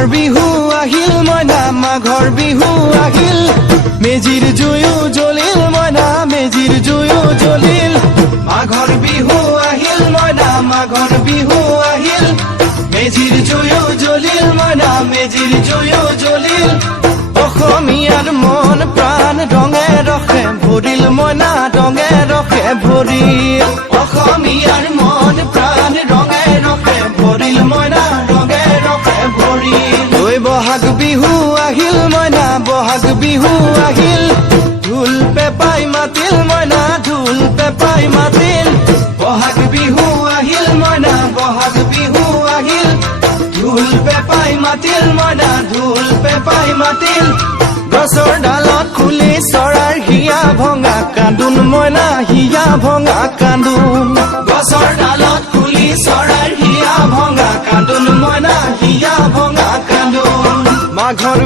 মাঘৰ বিহু আহিল মইনা মাঘৰ বিহু আহিল মেজিৰ জুয়ো জ্বলিল মইনা মেজিৰ জুয়ো জ্বলিল মাঘৰ বিহু আহিল মইনা মাঘৰ বিহু আহিল মেজিৰ জুয়ো জ্বলিল মইনা মেজিৰ জুয়ো জ্বলিল অসমীয়াৰ মন প্ৰাণ ৰঙে ৰসে ভৰিল মইনা ৰঙে ৰসে ভৰিল অসমীয়াৰ মন প্ৰাণ ৰঙে ৰসে ভৰিল মইনা ৰঙে ৰসে ভৰিল ঐ বহাগ বিহু আহিল মইনা বহাগ বিহু আহিল ঢোল পেপাই মাতিল মইনা ঢোল পেপাই মাতিল বহাগ বিহু আহিল মইনা বহাগ বিহু আহিল ঢোল পেপাই মাতিল মইনা ঢোল পেপাই মাতিল গছৰ ডালত খুলি চৰাৰ হিয়া ভঙা কান্দোন মইনা হিয়া ভঙা কান্দোন গছৰ ডালত খুলি চৰাৰ হিয়া ভঙা কান্দোন মইনা হিয়া ভঙা কান্দোন মাঘৰ